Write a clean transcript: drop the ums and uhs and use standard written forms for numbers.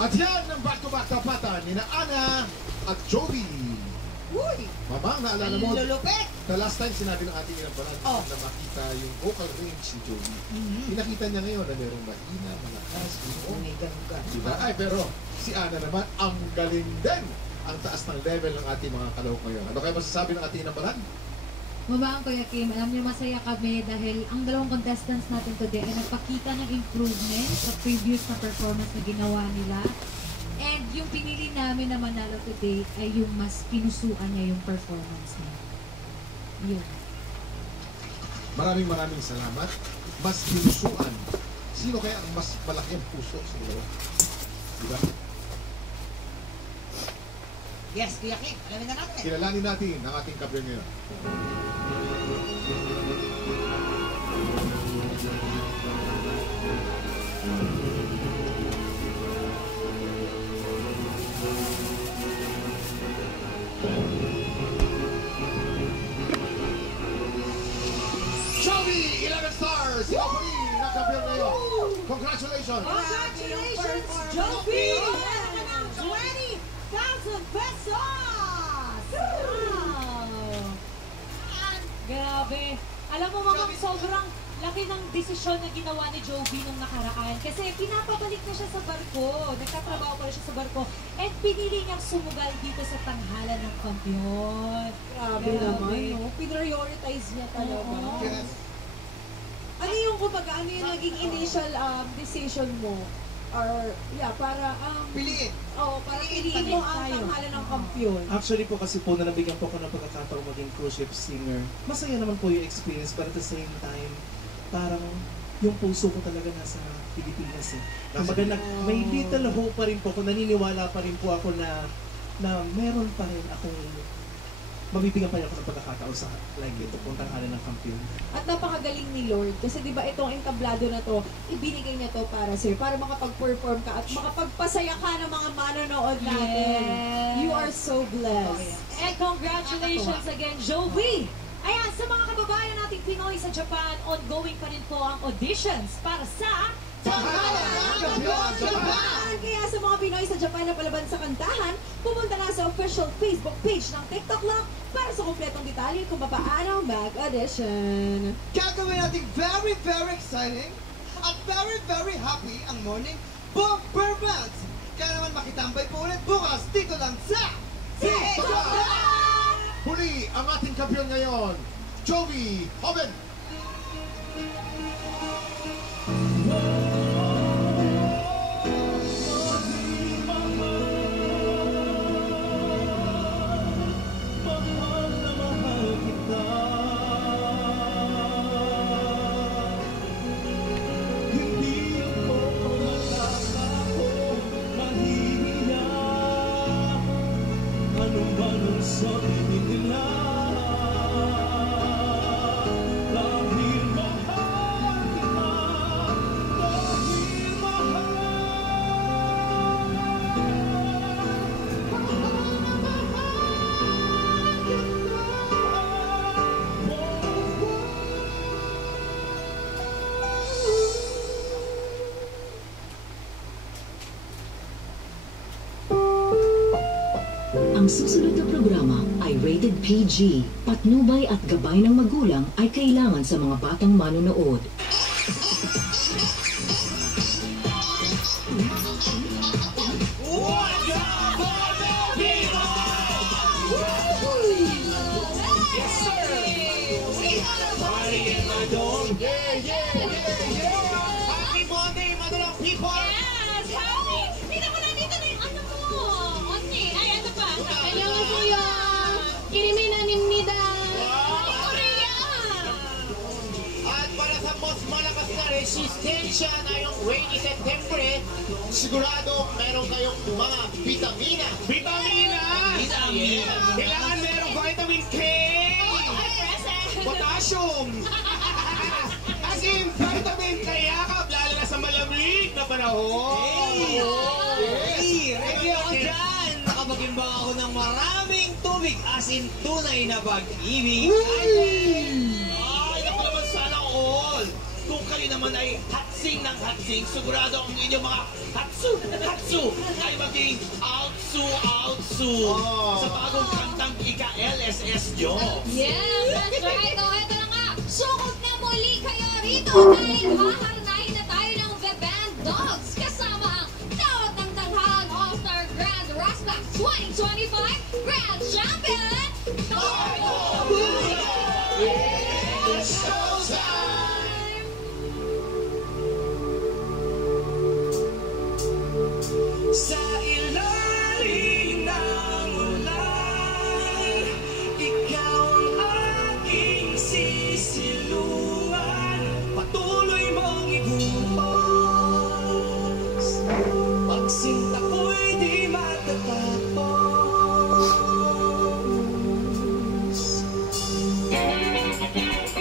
At yan ang back-to-back tapatan ni na Ana at Jovi. Uy! Mamang, naalala mo, Lulupit! the last time sinabi ng ating inang parang na makita yung vocal range ni Jovi. Pinakita niya ngayon na merong mahina, malakas, diba? Ay, pero si Ana naman, ang galing din. Ang taas ng level ng ating mga kalahok ngayon. Ano kaya masasabi ng ating inang parang? Mabang Kuya Kim, alam niyo masaya kami dahil ang dalawang contestants natin today ay nagpakita ng improvement sa previous na performance na ginawa nila. And yung pinili namin na manalo today ay yung mas pinusuan niya yung performance niya. Yun. Maraming salamat. Mas pinusuan. Sino kaya ang mas malaki ang puso sa dalawa? Diba? Yes, Kuya Kim, alamin na natin. Kilalanin natin ang ating kampiyon ngayon. Jovi, 11 stars! Ikaw pa rin ang kampiyon ngayon. Congratulations! Congratulations, Jovi! 20,000 pesos! Wow! Grabe. Alam mo mamang sobrang laki ng desisyon na ginawa ni Jovi nung nakaraan. Kasi pinapabalik na siya sa barko. Nagtatrabaho pala siya sa barko. At pinili niyang sumugal dito sa tanghalan ng kampiyon. Grabe naman, no? Prioritize niya talaga. Yes. Ano yung, kumbaga, ano yung naging initial decision mo? Or, yeah, para, Piliin. para piliin mo ang tanghalan ng kampiyon. Actually po kasi po, nalabigyan po ako ng pagkakataong maging cruise ship singer. Masaya naman po yung experience, but at the same time, parang yung puso ko talaga nasa Pilipinas eh. Kumbaga, may little hope pa rin po ako, naniniwala pa rin po ako na meron pa rin akong mabibigyan pa rin ako ng pagkakataon sa like ito, kung tanghalan ng kampiyon. At napakagaling ni Lord. Kasi di ba itong entablado na to, ibinigay niya to para sa'yo. Para makapag-perform ka at makapagpasaya ka ng mga manonood natin. Yes. You are so blessed. And congratulations again, Jovi! Ayan, sa mga kababayan nating Pinoy sa Japan, ongoing pa rin po ang auditions para sa Tanghalan ng Kampiyon Japan! Kaya sa mga Pinoy sa Japan na palaban sa kantahan, pumunta na sa official Facebook page ng TikTok Lock para sa kumpletong detalye kung paano mag-audition. Gagawin natin very, very exciting at very, very happy ang morning Bomber Bands. Kaya naman makitambay po ulit bukas dito lang sa TikTok! Huli ang ating kampiyon ngayon, Jovi Hoven! Ang susunod na programa ay rated PG. Patnubay at gabay ng magulang ay kailangan sa mga batang manonood. Happy Monday, Manulang people! Yes! Happy! Hindi mo nandito na yung ano mo! Onni! Ay, ano pa? 안녕하세요. 기리미나입니다. Korea! At para sa mas malakas na resistensya ngayong rainy September, sigurado meron kayong mga vitamina. Vitamina! Vitamina! Kailangan merong vitamin K! Ay, present! Potassium! As in, vitamin kayakap, lalo na sa malamig na panahon! Hey! Ready ako dyan! Nakapag-imba ako ng maraming tubig as in tunay na pag-ibig. Ay, naku naman sana all! Kung kayo kayo naman ay hatsing ng hatsing, sigurado ang inyong mga hatsu ay maging outsu sa bagong kantang ika-LSS nyo. Yes, that's right. O, eto na nga. Sukot na muli kayo rito dahil